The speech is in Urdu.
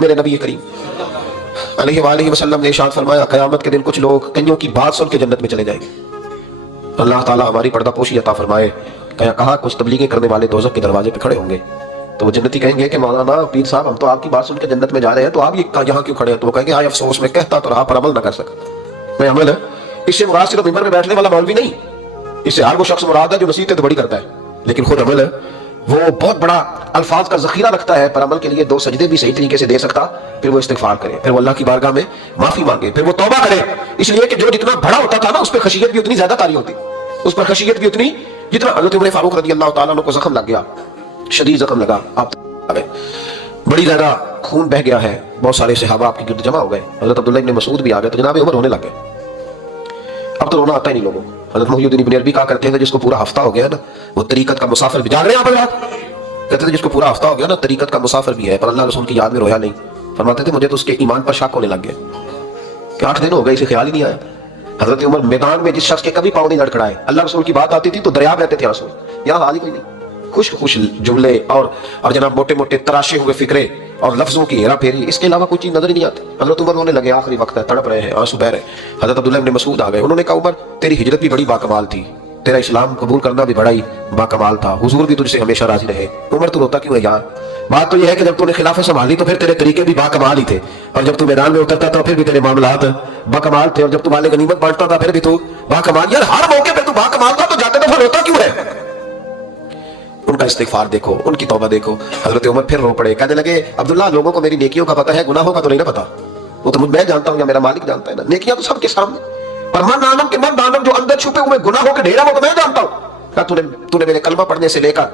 میرے نبی کریم علیہ وآلہ وسلم نے ارشاد فرمایا قیامت کے دن کچھ لوگ کئیوں کی بات سن کے جنت میں چلے جائیں گے. اللہ تعالیٰ ہماری پردہ پوشی عطا فرمائے. کہا کچھ تبلیغیں کرنے والے دوزخ کے دروازے پہ کھڑے ہوں گے تو وہ جنتی کہیں گے کہ مولانا پیر صاحب ہم تو آپ کی بات سن کے جنت میں جا رہے ہیں تو آپ یہاں کیوں کھڑے ہیں؟ تو وہ کہیں گے آئے افسوس میں کہتا تو رہا پر عمل نہ کر سکا. میں عمل ہے اس سے مراد صرف ممبر میں بیٹھنے والا مولوی نہیں, اس سے ہر وہ شخص مراد ہے جو نصیحتیں تو بڑی کرتا ہے لیکن خود عمل ہے وہ بہت بڑا الفاظ کا ذخیرہ رکھتا ہے پر عمل کے لیے 2 سجدے بھی صحیح طریقے سے دے سکتا, پھر وہ استغفار کرے, پھر وہ اللہ کی بارگاہ میں معافی مانگے, پھر وہ توبہ کرے. اس لیے کہ جو جتنا بڑا ہوتا تھا نا اس پہ خشیت بھی اتنی زیادہ طاری ہوتی, اس پر خشیت بھی اتنی جتنا. حضرت عمر فاروق رضی اللہ تعالیٰ عنہ کو زخم لگ گیا, شدید زخم لگا, آپ بڑی زیادہ خون بہ گیا ہے, بہت سارے صحابہ آپ کے گرد جمع ہو گئے, حضرت عبداللہ ابن مسعود بھی آ گئے تو جناب عمر ہونے لگ گئے. اب تو رونا آتا ہی نہیں لوگوں. حضرت محی الدین ابن عربی کہا کرتے تھے جس کو پورا ہفتہ ہو گیا نا وہ طریقت کا مسافر بھی, جاگ رہے ہیں آپ کہتے تھے جس کو پورا ہفتہ ہو گیا نا طریقت کا مسافر بھی ہے پر اللہ رسول کی یاد میں رویا نہیں. فرماتے تھے مجھے تو اس کے ایمان پر شک ہونے لگ گیا کہ 8 دن ہو گئے اسے خیال ہی نہیں آیا. حضرت عمر میدان میں جس شخص کے کبھی پاؤں نہیں لڑکھڑائے, اللہ رسول کی بات آتی تھی تو دریا رہتے تھے آنسو, یہاں حال ہی کوئی نہیں. خوش جملے اور جناب موٹے موٹے تراشے ہوئے فکرے اور لفظوں کی ہیرا پھیری, اس کے علاوہ کوئی چیز نظر ہی نہیں آتی. حضرت عمر رونے لگے, آخری وقت ہے, تڑپ رہے ہیں, آنسو بہ رہے ہیں. حضرت عبداللہ ابن مسعود آ گئے, انہوں نے کہا عمر تیری ہجرت بھی بڑی باکمال تھی, تیرا اسلام قبول کرنا بھی بڑا ہی باکمال تھا, حضور بھی تجھ سے ہمیشہ راضی رہے. عمر تو روتا کیوں ہے یار؟ بات تو یہ ہے کہ جب تو نے خلافت سنبھالی تو پھر تیرے طریقے بھی باکمال ہی تھے, اور جب تو میدان میں اترتا تھا پھر بھی تیرے معاملات باکمال تھے, اور جب تو مال غنیمت بانٹتا تھا پھر بھی تو باکمال. یار ہر موقع پہ تو باکمال تھا تو جاتے دفعہ روتا کیوں ہے؟ ان کا استغفار دیکھو, ان کی توبہ دیکھو. حضرت عمر پھر رو پڑے, کہنے لگے عبداللہ لوگوں کو میری نیکیوں کا پتہ ہے, گناہوں کا تو نہیں نا پتا. وہ تو میں جانتا ہوں یا میرا مالک جانتا ہے نا, نیکیاں تو سب کے سامنے, پر من دانم جو اندر چھپے ہوئے گناہوں کے ڈھیر ہیں وہ تو میں جانتا ہوں. تو نے میرے کلمہ پڑھنے سے لے کر